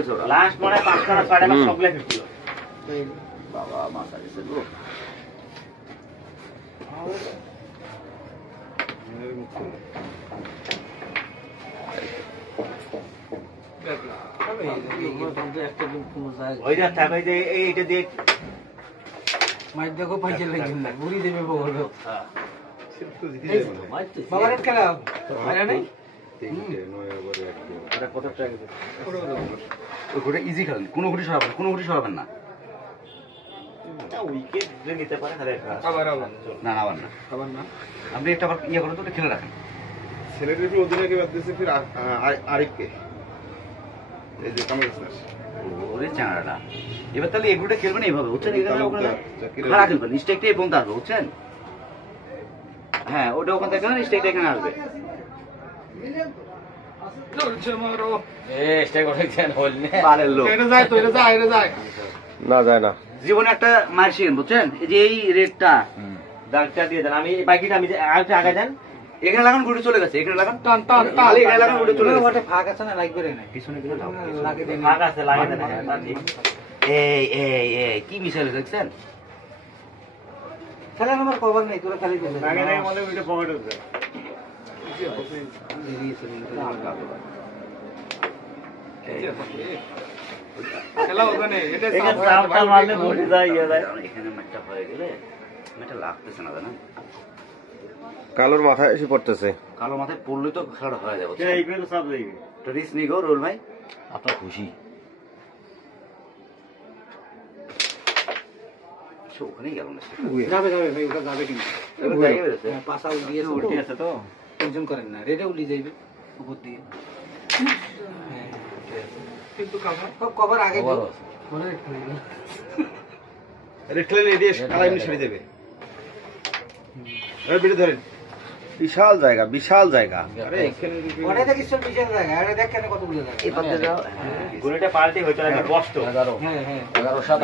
ফেলছে ওরা লাস্ট মনে হয় 5 টাকা 6 টাকা সবগুলো ফেলছিল বাবা মাথা গেছে গো ওই রাত থাকবে যে এইটা দিয়ে মাইর দেখো পাইছে লাগছে না বুড়ি দেবে বড় হ্যাঁ বাবার খেলা আরে নাই আরে কত টাকা ওটা ইজি খেলেন কোনো ঘুরি সরাবেন না উইকেট যে নিতে পারে তাহলে আবার না আবার না আপনি একটা আবার ইয়ে করেন তো ওটা খেলে রাখেন ছেলেদের উপর অধিনায়কে বাদ দিয়েছে ফির আরিফকে এই যে কামাল হোসেন ওরে চাঁড়াটা এবার তাহলে এগুলোটা খেলবেন এইভাবে বুঝছেন এখানে ওখানে খারাপ খেলবেন স্টেকটা এই পর্যন্ত আসবে বুঝছেন হ্যাঁ ওটা ওখান থেকে স্টেকটা এখানে আসবে চলছে মারো স্টে করে দেন হল না পারের লোক এটা যায় তো এটা যায় না যায় না জীবনে একটা মার শিখেন বুঝছেন এই যে এই রেটটা ডাক্তার দিয়ে দেন আমি এই বাকিটা আমি আরেকটা আগে দেন এখানে লাগান গুড়ি চলে গেছে এখানে লাগান টান খালি এখানে লাগান গুড়ি চলে গেছে ওটা ফাঁক আছে না লাগবে না পিছনে গেলে লাও। লাগে দেন ফাঁক আছে লাগে দেন এই কি মিশাল দেখছেন খেলা আমার কভার নেই তোরা খালি দিলে আগে থেকে মনে ওইটা পকেট হচ্ছে খেলা ওখানে এটা এখানে চাপটা মারলে বসে যায় ইয়ে যায় এখানে ম্যাচটা হয়ে গেলে ম্যাচটা লাগতেছে না জানেন কালোর মাথায় এসে পড়তেছে কালো মাথায় পড়লে তো খেলাটা হয়ে যাবে এইগুলো সব যাইবে তো রিস্ক নিগো রোল ভাই আপনার খুশি সে ওখানেই গেল না যাবে ভাই ওটা যাবে কিন্তু এবার জায়গা বেরোচ্ছে পাশা উড়িয়েছে উল্টে আছে তো টেনশন করেন না রেডে উড়ি যাইবে উপর দিয়ে কিন্তু কভার আগে দাও মনে রেখলেন এদিকে কালা এমনি ছেড়ে দেবে এবার বেড়ে ধরেন বিশাল জায়গা আরে এখানে ওটা দেখিস সব বিশাল জায়গা আরে দেখ কেন কতগুলো জায়গা এই পথে যাও গুণটা পাল্টি হইতো না কষ্ট হ্যাঁ 11 7